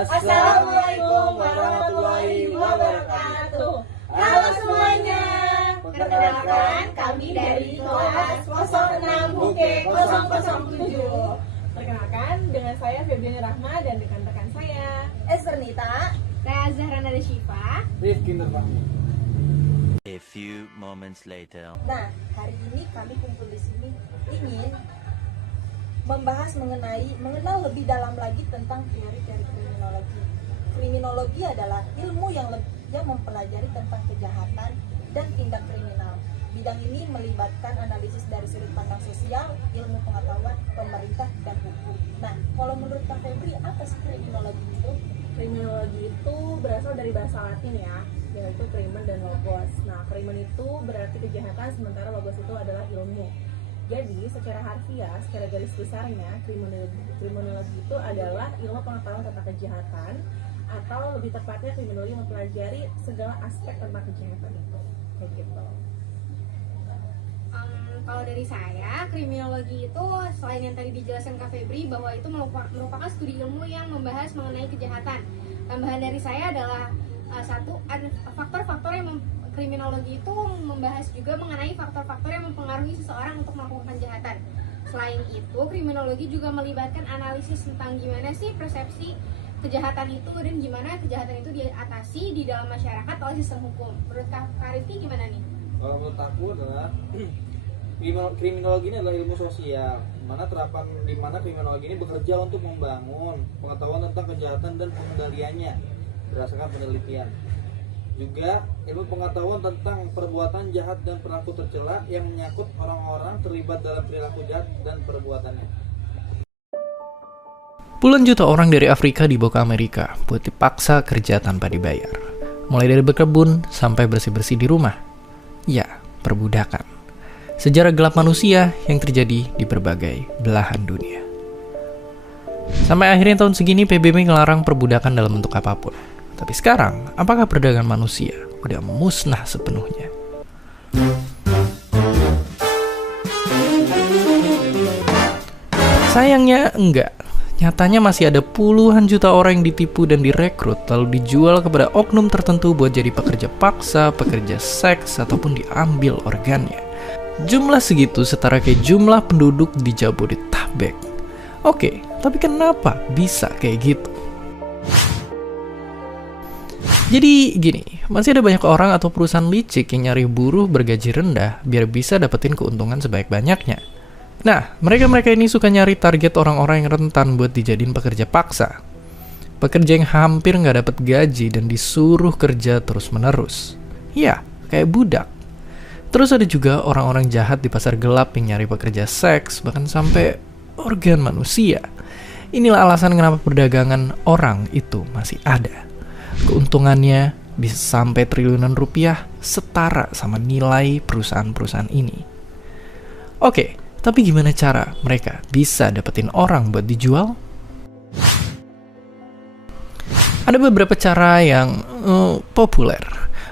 Assalamualaikum warahmatullahi wabarakatuh. Halo semuanya. Perkenalkan, kami dari kelas 06 Buke 007. Perkenalkan, dengan saya Febriani Rahma dan rekan-rekan saya Esernita, Saya Zahrana Syifa. Rifki Nurfahmi. A few moments later. nah hari ini kami kumpul di sini ingin membahas mengenal lebih dalam lagi tentang teori-teori kriminologi. Kriminologi adalah ilmu yang mempelajari tentang kejahatan dan tindak kriminal. Bidang ini melibatkan analisis dari sudut pandang sosial, ilmu pengetahuan, pemerintah, dan hukum. Nah, kalau menurut Kak Febri, apa sih kriminologi itu? Kriminologi itu berasal dari bahasa Latin ya, yaitu crimen dan logos. Nah, crimen itu berarti kejahatan, sementara logos itu adalah ilmu. Jadi, secara harfiah, secara garis besarnya, kriminologi itu adalah ilmu pengetahuan tentang kejahatan, atau lebih tepatnya kriminologi mempelajari segala aspek tentang kejahatan itu. Kayak gitu. Kalau dari saya, kriminologi itu selain yang tadi dijelaskan Kak Febri bahwa itu merupakan studi ilmu yang membahas mengenai kejahatan. Tambahan dari saya adalah ada faktor-faktor yang kriminologi itu membahas juga mengenai faktor-faktor yang mempengaruhi seseorang untuk melakukan kejahatan. Selain itu, kriminologi juga melibatkan analisis tentang gimana sih persepsi kejahatan itu dan gimana kejahatan itu diatasi di dalam masyarakat oleh sistem hukum. Menurut Kak Rifki gimana nih? Kalau menurut aku adalah kriminologi ini adalah ilmu sosial, di mana kriminologi ini bekerja untuk membangun pengetahuan tentang kejahatan dan pengendaliannya berdasarkan penelitian. Juga ilmu pengetahuan tentang perbuatan jahat dan perilaku tercela yang menyangkut orang-orang terlibat dalam perilaku jahat dan perbuatannya. Puluhan juta orang dari Afrika dibawa ke Amerika buat dipaksa kerja tanpa dibayar. Mulai dari berkebun sampai bersih-bersih di rumah. Ya, perbudakan. Sejarah gelap manusia yang terjadi di berbagai belahan dunia. Sampai akhirnya tahun segini PBB ngelarang perbudakan dalam bentuk apapun. Tapi sekarang, apakah perdagangan manusia udah musnah sepenuhnya? Sayangnya enggak. Nyatanya masih ada puluhan juta orang yang ditipu dan direkrut lalu dijual kepada oknum tertentu buat jadi pekerja paksa, pekerja seks, ataupun diambil organnya. Jumlah segitu setara kayak jumlah penduduk di Jabodetabek. Oke, tapi kenapa bisa kayak gitu? Jadi gini, masih ada banyak orang atau perusahaan licik yang nyari buruh bergaji rendah biar bisa dapetin keuntungan sebanyak-banyaknya. Nah, mereka-mereka ini suka nyari target orang-orang yang rentan buat dijadiin pekerja paksa. Pekerja yang hampir nggak dapet gaji dan disuruh kerja terus-menerus. Ya, kayak budak. Terus ada juga orang-orang jahat di pasar gelap yang nyari pekerja seks, bahkan sampai organ manusia. Inilah alasan kenapa perdagangan orang itu masih ada. Keuntungannya bisa sampai triliunan rupiah setara sama nilai perusahaan-perusahaan ini. Oke, tapi gimana cara mereka bisa dapetin orang buat dijual? Ada beberapa cara yang populer.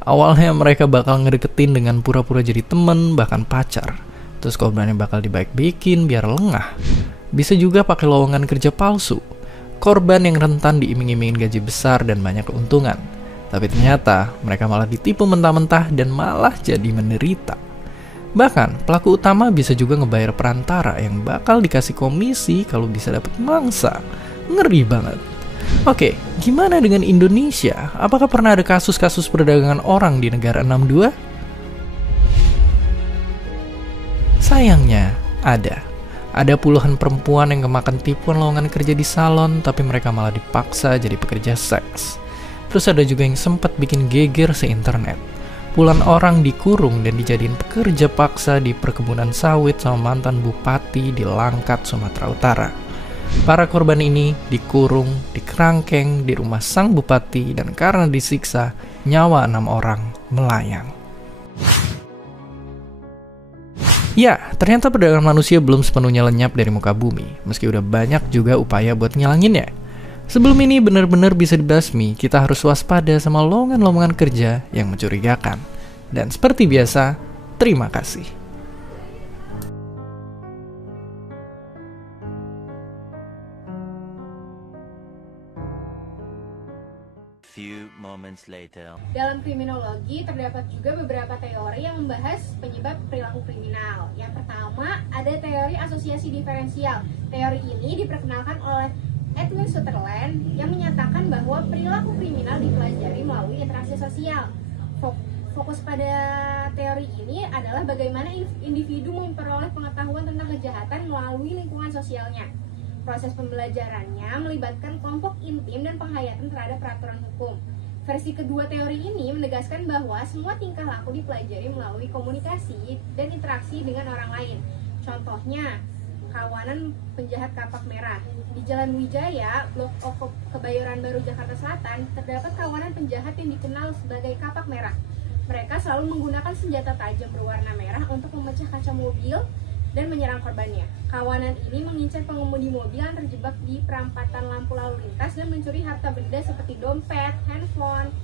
Awalnya mereka bakal ngedeketin dengan pura-pura jadi temen, bahkan pacar. Terus korbannya bakal dibaik-baikin biar lengah. Bisa juga pakai lowongan kerja palsu. Korban yang rentan diiming-imingin gaji besar dan banyak keuntungan. Tapi ternyata mereka malah ditipu mentah-mentah dan malah jadi menderita. Bahkan, pelaku utama bisa juga ngebayar perantara yang bakal dikasih komisi kalau bisa dapet mangsa. Ngeri banget. Oke, gimana dengan Indonesia? Apakah pernah ada kasus-kasus perdagangan orang di negara 62? Sayangnya, ada. Ada puluhan perempuan yang kemakan tipuan lowongan kerja di salon, tapi mereka malah dipaksa jadi pekerja seks. Terus ada juga yang sempat bikin geger se-internet. Puluhan orang dikurung dan dijadiin pekerja paksa di perkebunan sawit sama mantan bupati di Langkat, Sumatera Utara. Para korban ini dikurung, dikerangkeng di rumah sang bupati dan karena disiksa, nyawa 6 orang melayang. Ya, ternyata perdagangan manusia belum sepenuhnya lenyap dari muka bumi, meski udah banyak juga upaya buat ngilanginnya. Sebelum ini benar-benar bisa dibasmi, kita harus waspada sama lowongan-lowongan kerja yang mencurigakan. Dan seperti biasa, terima kasih. few moments later. Dalam kriminologi terdapat juga beberapa teori yang membahas penyebab perilaku kriminal. Yang pertama, ada teori asosiasi diferensial. Teori ini diperkenalkan oleh Edwin Sutherland yang menyatakan bahwa perilaku kriminal dipelajari melalui interaksi sosial. Fokus pada teori ini adalah bagaimana individu memperoleh pengetahuan tentang kejahatan melalui lingkungan sosialnya. Proses pembelajarannya melibatkan kelompok intim dan penghayatan terhadap peraturan hukum. Versi kedua teori ini menegaskan bahwa semua tingkah laku dipelajari melalui komunikasi dan interaksi dengan orang lain. Contohnya, kawanan penjahat kapak merah. Di Jalan Wijaya, Blok O Kebayoran Baru, Jakarta Selatan, terdapat kawanan penjahat yang dikenal sebagai kapak merah. Mereka selalu menggunakan senjata tajam berwarna merah untuk memecah kaca mobil dan menyerang korbannya. Kawanan ini mengincar pengemudi mobil yang terjebak di perampatan lampu lalu lintas dan mencuri harta benda seperti dompet, handphone.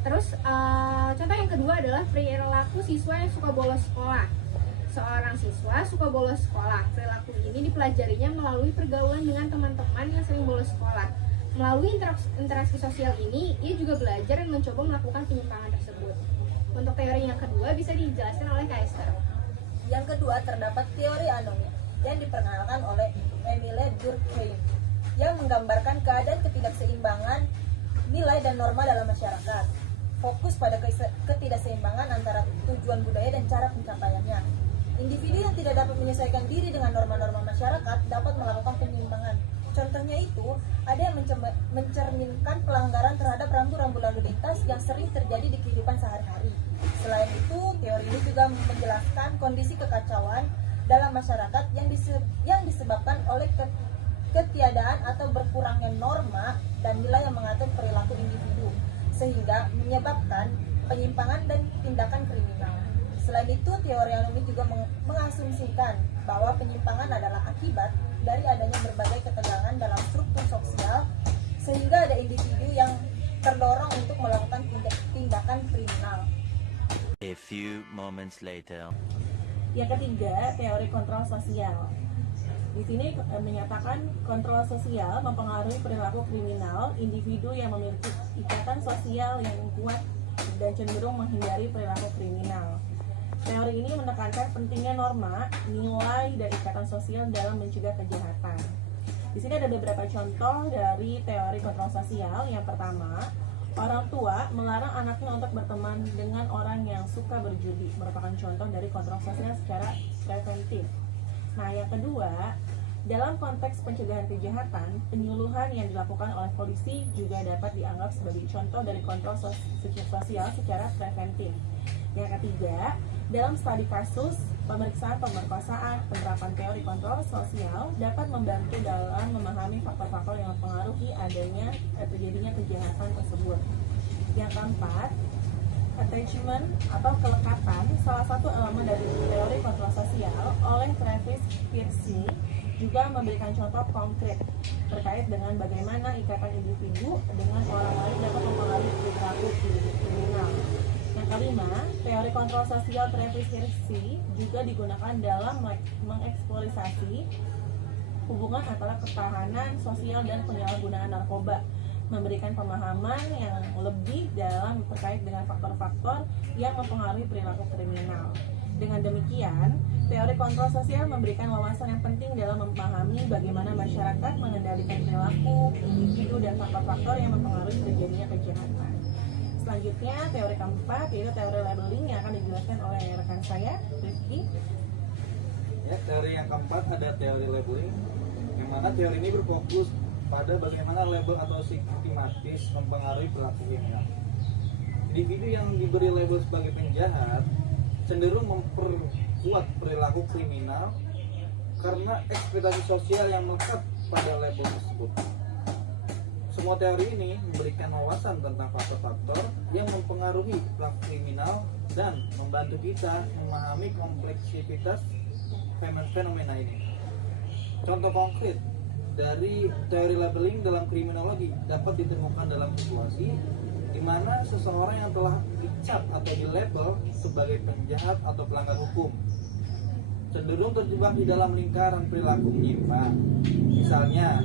Terus contoh yang kedua adalah perilaku siswa yang suka bolos sekolah. Seorang siswa suka bolos sekolah. Perilaku ini dipelajarinya melalui pergaulan dengan teman-teman yang sering bolos sekolah. Melalui interaksi sosial ini, ia juga belajar dan mencoba melakukan penyimpangan tersebut. Untuk teori yang kedua bisa dijelaskan oleh Kak Esther. Yang kedua, terdapat teori anomia yang diperkenalkan oleh Emile Durkheim yang menggambarkan keadaan ketidakseimbangan nilai dan norma dalam masyarakat. Fokus pada ketidakseimbangan antara tujuan budaya dan cara pencapaiannya. Individu yang tidak dapat menyesuaikan diri dengan norma-norma masyarakat dapat melakukan penyimpangan. Contohnya itu, ada yang mencerminkan pelanggaran terhadap rambu-rambu lalu lintas yang sering terjadi di kehidupan sehari-hari. Selain itu, teori ini juga menjelaskan kondisi kekacauan dalam masyarakat yang disebabkan oleh ketiadaan atau berkurangnya norma dan nilai yang mengatur perilaku individu, sehingga menyebabkan penyimpangan dan tindakan kriminal. Selain itu, teori anomia juga mengasumsikan bahwa penyimpangan adalah akibat dari adanya berbagai ketegangan dalam struktur sosial, sehingga ada individu yang terdorong untuk melakukan tindakan kriminal. A few moments later. Yang ketiga, teori kontrol sosial. Di sini menyatakan kontrol sosial mempengaruhi perilaku kriminal individu yang memiliki ikatan sosial yang kuat dan cenderung menghindari perilaku kriminal. Teori ini menekankan pentingnya norma, nilai, dan ikatan sosial dalam mencegah kejahatan. Di sini ada beberapa contoh dari teori kontrol sosial. Yang pertama, orang tua melarang anaknya untuk berteman dengan orang yang suka berjudi, merupakan contoh dari kontrol sosial secara preventif. Nah, yang kedua, dalam konteks pencegahan kejahatan, penyuluhan yang dilakukan oleh polisi juga dapat dianggap sebagai contoh dari kontrol sosial secara preventif. Yang ketiga, dalam studi kasus, pemeriksaan pemerkosaan, penerapan teori kontrol sosial dapat membantu dalam memahami faktor-faktor yang mempengaruhi terjadinya kejahatan tersebut. Yang keempat, attachment atau kelekatan, salah satu elemen dari teori kontrol sosial oleh Travis Piercy, juga memberikan contoh konkret terkait dengan bagaimana ikatan individu dengan orang lain dapat mempengaruhi perilaku kriminal. Yang kelima, teori kontrol sosial Travis Piercy juga digunakan dalam mengeksploitasi hubungan antara ketahanan sosial dan penyalahgunaan narkoba, memberikan pemahaman yang lebih dalam terkait dengan faktor-faktor yang mempengaruhi perilaku kriminal. Dengan demikian, teori kontrol sosial memberikan wawasan yang penting dalam memahami bagaimana masyarakat mengendalikan perilaku individu dan faktor-faktor yang mempengaruhi terjadinya kejahatan. Selanjutnya, teori keempat yaitu teori labeling yang akan dijelaskan oleh rekan saya, Rifki. Ya, teori yang keempat ada teori labeling, yang mana teori ini berfokus pada bagaimana label atau sistematis mempengaruhi perilaku kriminal. Individu yang diberi label sebagai penjahat cenderung memperkuat perilaku kriminal karena ekspektasi sosial yang melekat pada label tersebut. Semua teori ini memberikan wawasan tentang faktor-faktor yang mempengaruhi perilaku kriminal dan membantu kita memahami kompleksitas fenomena ini. Contoh konkret dari teori labeling dalam kriminologi dapat ditemukan dalam situasi di mana seseorang yang telah dicap atau dilabel sebagai penjahat atau pelanggar hukum cenderung terjebak di dalam lingkaran perilaku menyimpang. Misalnya,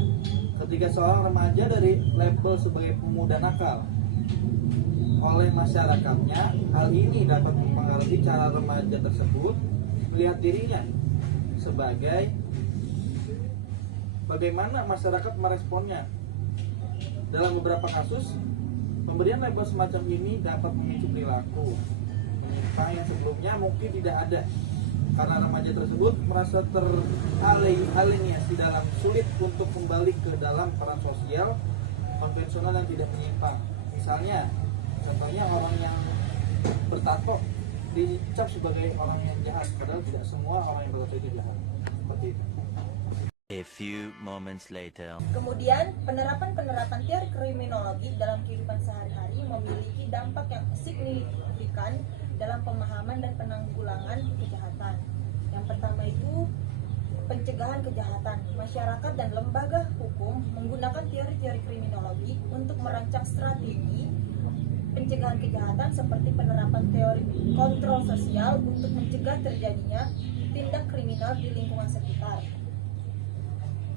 ketika seorang remaja dari label sebagai pemuda nakal oleh masyarakatnya. Hal ini dapat mempengaruhi cara remaja tersebut melihat dirinya sebagai bagaimana masyarakat meresponnya. Dalam beberapa kasus, pemberian label semacam ini dapat memicu perilaku menyimpang yang sebelumnya mungkin tidak ada, karena remaja tersebut merasa teralienasi dalam sulit untuk kembali ke dalam peran sosial konvensional yang tidak menyimpang. Misalnya, contohnya orang yang bertato dicap sebagai orang yang jahat, padahal tidak semua orang yang bertato itu jahat. Seperti itu. A few moments later. Kemudian, penerapan teori kriminologi dalam kehidupan sehari-hari memiliki dampak yang signifikan dalam pemahaman dan penanggulangan kejahatan. Yang pertama itu pencegahan kejahatan. Masyarakat dan lembaga hukum menggunakan teori-teori kriminologi untuk merancang strategi pencegahan kejahatan seperti penerapan teori kontrol sosial untuk mencegah terjadinya tindak kriminal di lingkungan sekitar.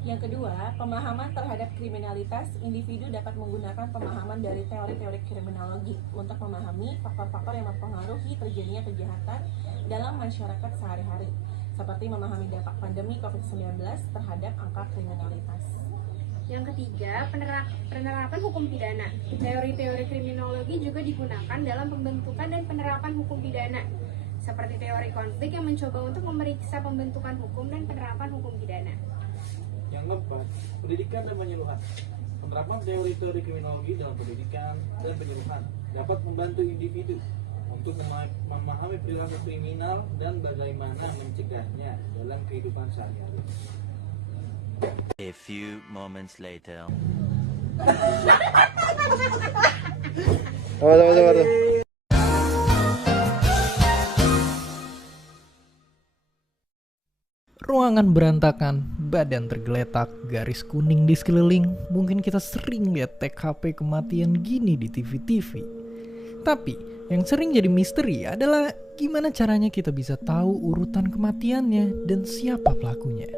Yang kedua, pemahaman terhadap kriminalitas. Individu dapat menggunakan pemahaman dari teori-teori kriminologi untuk memahami faktor-faktor yang mempengaruhi terjadinya kejahatan dalam masyarakat sehari-hari, seperti memahami dampak pandemi COVID-19 terhadap angka kriminalitas. Yang ketiga, penerapan hukum pidana. Teori-teori kriminologi juga digunakan dalam pembentukan dan penerapan hukum pidana, seperti teori konflik yang mencoba untuk memeriksa pembentukan hukum dan penerapan hukum pidana. Yang keempat, pendidikan dan penyuluhan. Penerapan teori-teori kriminologi dalam pendidikan dan penyuluhan dapat membantu individu untuk memahami perilaku kriminal dan bagaimana mencegahnya dalam kehidupan sehari-hari. A few moments later. Ruangan berantakan, badan tergeletak, garis kuning di sekeliling. Mungkin kita sering lihat TKP kematian gini di TV-TV. Tapi, yang sering jadi misteri adalah gimana caranya kita bisa tahu urutan kematiannya dan siapa pelakunya.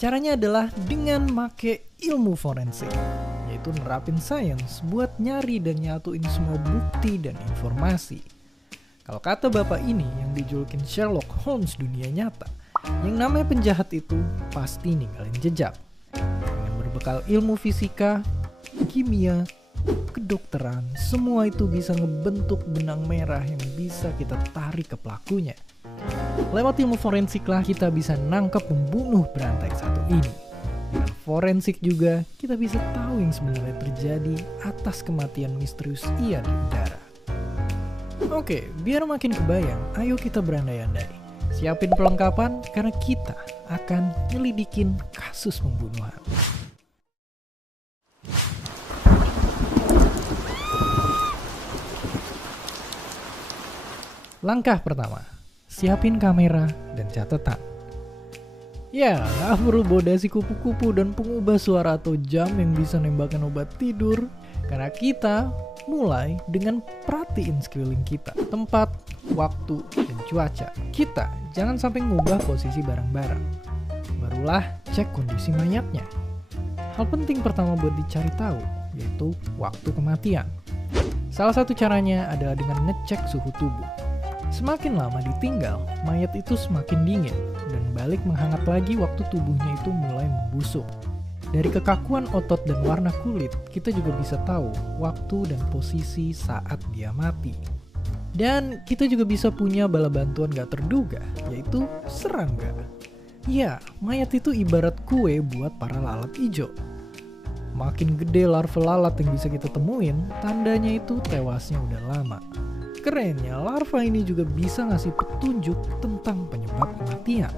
Caranya adalah dengan make ilmu forensik, yaitu nerapin sains buat nyari dan nyatuin semua bukti dan informasi. Kalau kata bapak ini yang dijulukin Sherlock Holmes dunia nyata, yang namanya penjahat itu pasti ninggalin jejak. Dengan berbekal ilmu fisika, kimia, kedokteran, semua itu bisa ngebentuk benang merah yang bisa kita tarik ke pelakunya. Lewat ilmu forensiklah kita bisa nangkep pembunuh berantai satu ini. Dengan forensik juga, kita bisa tahu yang sebenarnya terjadi atas kematian misterius ia di udara. Oke, biar makin kebayang, ayo kita berandai-andai. Siapin perlengkapan karena kita akan nyelidikin kasus pembunuhan. Langkah pertama, siapin kamera dan catatan. Ya, nggak perlu bawa dasi kupu-kupu dan pengubah suara atau jam yang bisa nembakan obat tidur. Karena kita mulai dengan perhatiin sekeliling kita, tempat, waktu, dan cuaca. Kita jangan sampai ngubah posisi barang-barang. Barulah cek kondisi mayatnya. Hal penting pertama buat dicari tahu, yaitu waktu kematian. Salah satu caranya adalah dengan ngecek suhu tubuh. Semakin lama ditinggal, mayat itu semakin dingin dan balik menghangat lagi waktu tubuhnya itu mulai membusuk. Dari kekakuan otot dan warna kulit, kita juga bisa tahu waktu dan posisi saat dia mati. Dan kita juga bisa punya bala bantuan gak terduga, yaitu serangga. Ya, mayat itu ibarat kue buat para lalat hijau. Makin gede larva lalat yang bisa kita temuin, tandanya itu tewasnya udah lama. Kerennya, larva ini juga bisa ngasih petunjuk tentang penyebab kematian.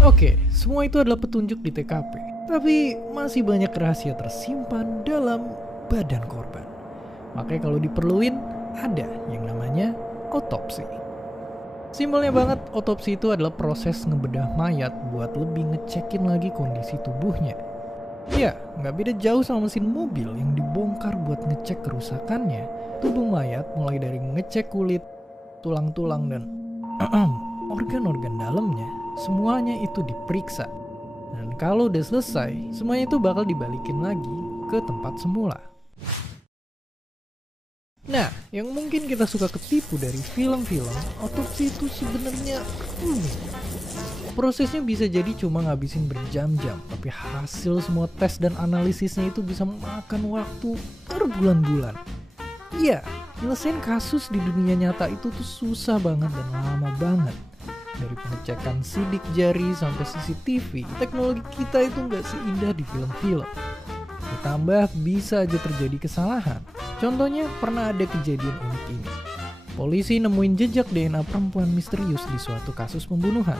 Oke, semua itu adalah petunjuk di TKP. Tapi masih banyak rahasia tersimpan dalam badan korban. Makanya kalau diperluin, ada yang namanya otopsi. Simpelnya banget, otopsi itu adalah proses ngebedah mayat buat lebih ngecekin lagi kondisi tubuhnya. Ya, nggak beda jauh sama mesin mobil yang dibongkar buat ngecek kerusakannya. Tubuh mayat mulai dari ngecek kulit, tulang-tulang, dan organ-organ dalamnya semuanya itu diperiksa. Dan kalau udah selesai, semuanya itu bakal dibalikin lagi ke tempat semula. Nah, yang mungkin kita suka ketipu dari film-film, otopsi itu sebenarnya prosesnya bisa jadi cuma ngabisin berjam-jam, tapi hasil semua tes dan analisisnya itu bisa makan waktu berbulan-bulan. Iya, nyelesain kasus di dunia nyata itu tuh susah banget dan lama banget. Dari pengecekan sidik jari sampai CCTV, teknologi kita itu nggak seindah di film-film. Ditambah bisa aja terjadi kesalahan. Contohnya pernah ada kejadian unik ini. Polisi nemuin jejak DNA perempuan misterius di suatu kasus pembunuhan.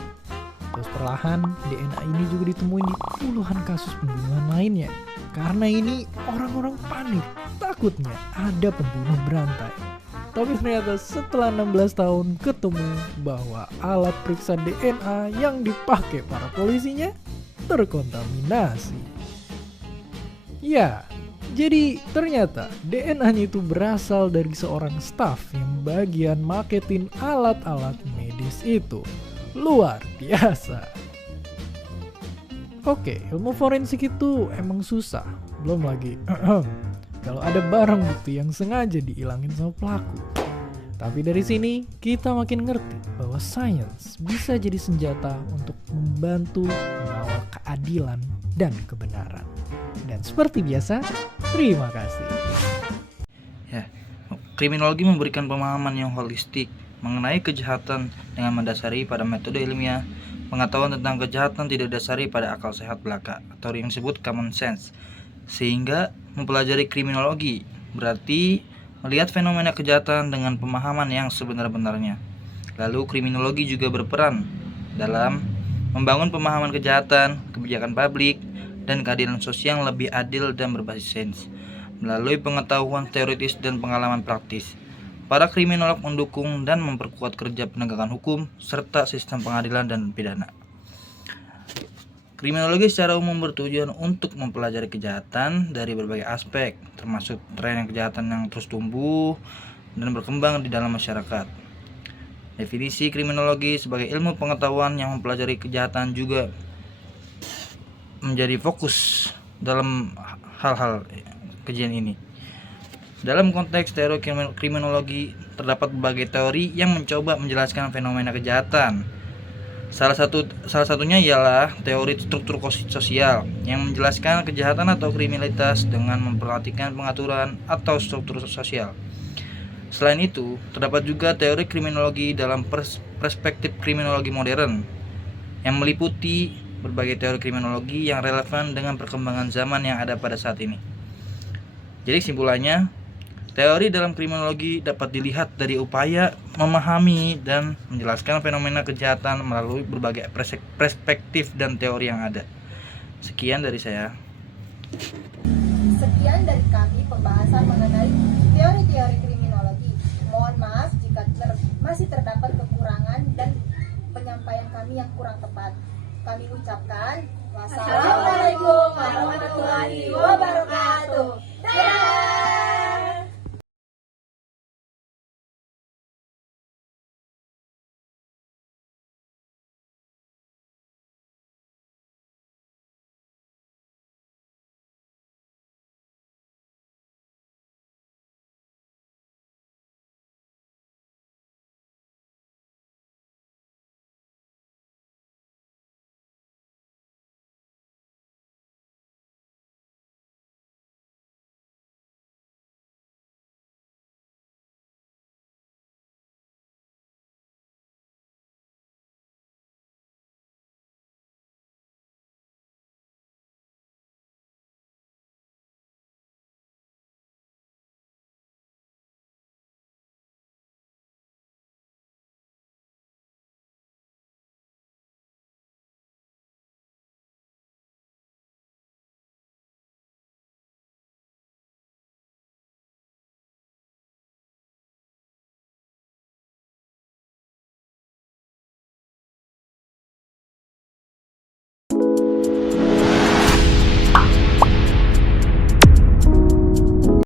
Terus perlahan DNA ini juga ditemuin di puluhan kasus pembunuhan lainnya. Karena ini orang-orang panik, takutnya ada pembunuh berantai. Tapi ternyata setelah 16 tahun ketemu bahwa alat periksa DNA yang dipakai para polisinya terkontaminasi. Ya, jadi ternyata DNA-nya itu berasal dari seorang staf yang bagian marketin alat-alat medis itu. Luar biasa. Oke, ilmu forensik itu emang susah. Belum lagi kalau ada barang bukti yang sengaja dihilangin sama pelaku. Tapi dari sini kita makin ngerti bahwa sains bisa jadi senjata untuk membantu mengawal keadilan dan kebenaran. Dan seperti biasa, terima kasih. Ya, kriminologi memberikan pemahaman yang holistik mengenai kejahatan dengan mendasari pada metode ilmiah. Pengetahuan tentang kejahatan tidak didasari pada akal sehat belaka atau yang disebut common sense. Sehingga mempelajari kriminologi berarti melihat fenomena kejahatan dengan pemahaman yang sebenar-benarnya. Lalu kriminologi juga berperan dalam membangun pemahaman kejahatan, kebijakan publik, dan keadilan sosial yang lebih adil dan berbasis sains. Melalui pengetahuan teoritis dan pengalaman praktis, para kriminolog mendukung dan memperkuat kerja penegakan hukum serta sistem pengadilan dan pidana. Kriminologi secara umum bertujuan untuk mempelajari kejahatan dari berbagai aspek, termasuk tren kejahatan yang terus tumbuh dan berkembang di dalam masyarakat. Definisi kriminologi sebagai ilmu pengetahuan yang mempelajari kejahatan juga menjadi fokus dalam hal-hal kajian ini. Dalam konteks teori kriminologi, terdapat berbagai teori yang mencoba menjelaskan fenomena kejahatan. Salah satunya ialah teori struktur sosial yang menjelaskan kejahatan atau kriminalitas dengan memperhatikan pengaturan atau struktur sosial. Selain itu, terdapat juga teori kriminologi dalam perspektif kriminologi modern yang meliputi berbagai teori kriminologi yang relevan dengan perkembangan zaman yang ada pada saat ini. Jadi kesimpulannya, teori dalam kriminologi dapat dilihat dari upaya memahami dan menjelaskan fenomena kejahatan melalui berbagai perspektif dan teori yang ada. Sekian dari saya. Sekian dari kami pembahasan mengenai teori-teori kriminologi. Mohon maaf jika masih terdapat kekurangan dan penyampaian kami yang kurang tepat. Kami ucapkan wassalamualaikum warahmatullahi wabarakatuh. Dadah!